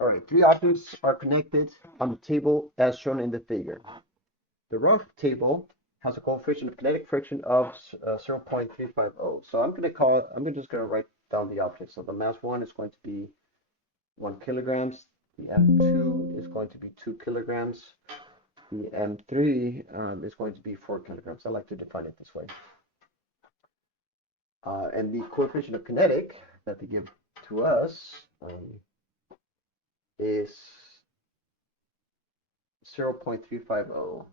All right, three objects are connected on the table as shown in the figure. The rough table has a coefficient of kinetic friction of 0.350. So just going to write down the objects. So the mass one is going to be 1 kilograms. The M2 is going to be 2 kilograms. The M3 is going to be 4 kilograms. I like to define it this way. And the coefficient of kinetic that they give to us is 0.350.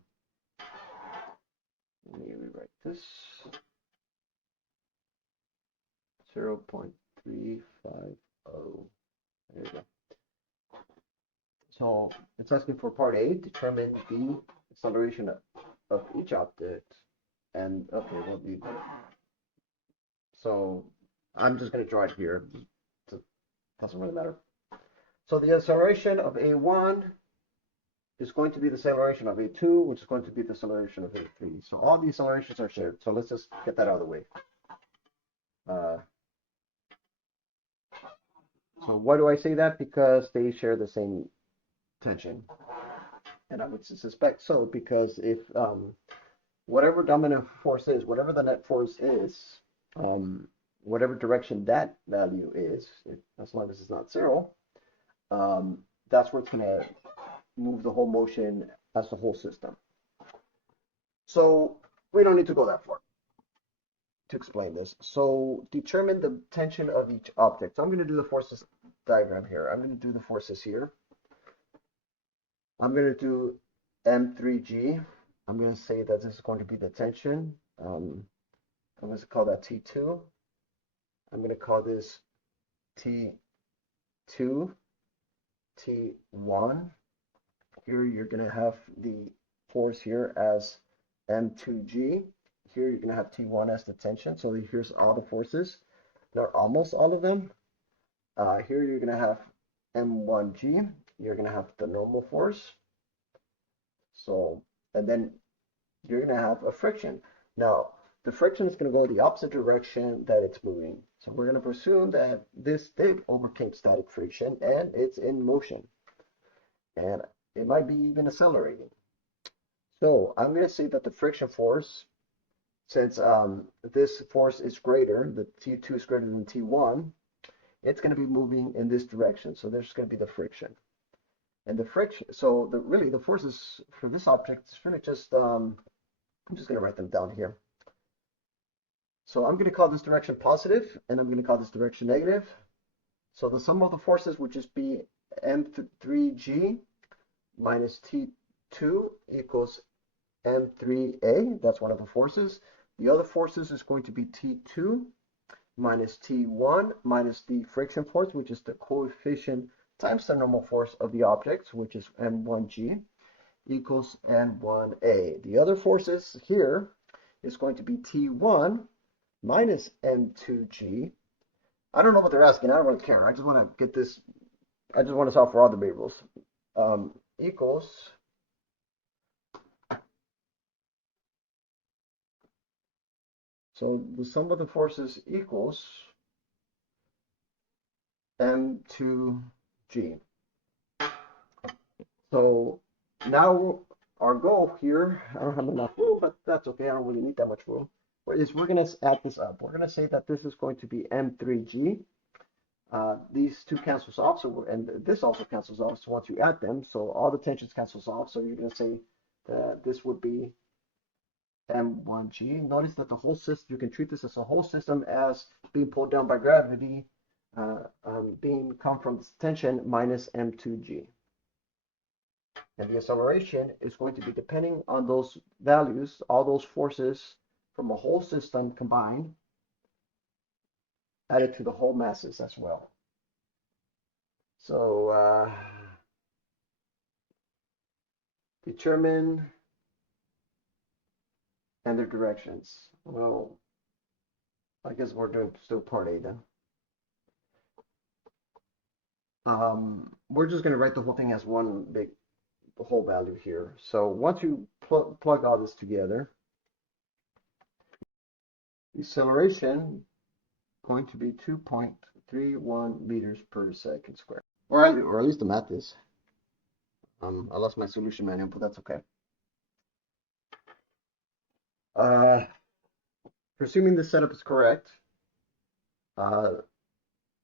Let me rewrite this. 0.350. There you go. So it's asking for part A, determine the acceleration of each object. And okay, well, so I'm just going to draw it here. It doesn't really matter. So the acceleration of A1 is going to be the acceleration of A2, which is going to be the acceleration of A3. So all the accelerations are shared. So let's just get that out of the way. So why do I say that? Because they share the same tension. And I would suspect so because if whatever dominant force is, whatever the net force is, whatever direction that value is, as long as it's not zero, that's where it's going to move the whole motion as the whole system. So we don't need to go that far to explain this. So determine the tension of each object. So I'm going to do the forces diagram here. I'm going to do the forces here. I'm going to do M3G. I'm going to say that this is going to be the tension. I'm going to call that T2. I'm going to call this T2, T1. Here you're going to have the force here as M2G. Here you're going to have T1 as the tension. So here's all the forces. They're almost all of them. Here you're going to have M1G. You're going to have the normal force. So, and then you're going to have a friction. Now, the friction is going to go the opposite direction that it's moving. So we're going to presume that this thing overcame static friction and it's in motion. And it might be even accelerating. So I'm going to say that the friction force, since this force is greater, the T2 is greater than T1, it's going to be moving in this direction. So there's going to be the friction. And the friction, so really the forces for this object is really just, I'm just going to write them down here. So I'm going to call this direction positive, and I'm going to call this direction negative. So the sum of the forces would just be M3G minus T2 equals M3A. That's one of the forces. The other forces is going to be T2 minus T1 minus the friction force, which is the coefficient times the normal force of the objects, which is M1G, equals M1A. The other forces here is going to be T1 minus M2G. I don't know what they're asking. I don't really care. I just want to get this. I just want to solve for all the variables. Equals so the sum of the forces equals M2G. So now our goal here, I don't have enough room, but that's okay. I don't really need that much room. Is we're going to add this up. We're going to say that this is going to be M3G. These two cancels off, so and this also cancels off. So once you add them, so all the tensions cancels off. So you're going to say that this would be M1G. Notice that the whole system, you can treat this as a whole system as being pulled down by gravity, being come from this tension minus M2G. And the acceleration is going to be depending on those values, all those forces from a whole system combined, added to the whole masses as well. So determine and their directions. Well, I guess we're doing still part A then. We're just going to write the whole thing as one big whole value here. So once you plug all this together, the acceleration going to be 2.31 meters per second squared. or at least the math is. I lost my solution manual, but that's okay. Uh, Presuming the setup is correct, uh,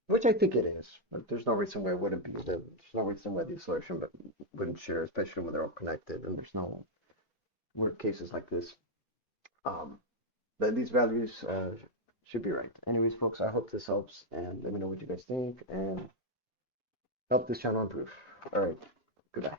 which I think it is, but there's no reason why it wouldn't be. There's no reason why the solution but wouldn't share, especially when they're all connected and there's no weird cases like this. Um, then these values should be right. Anyways, folks, I hope this helps, and let me know what you guys think, and help this channel improve. All right, goodbye.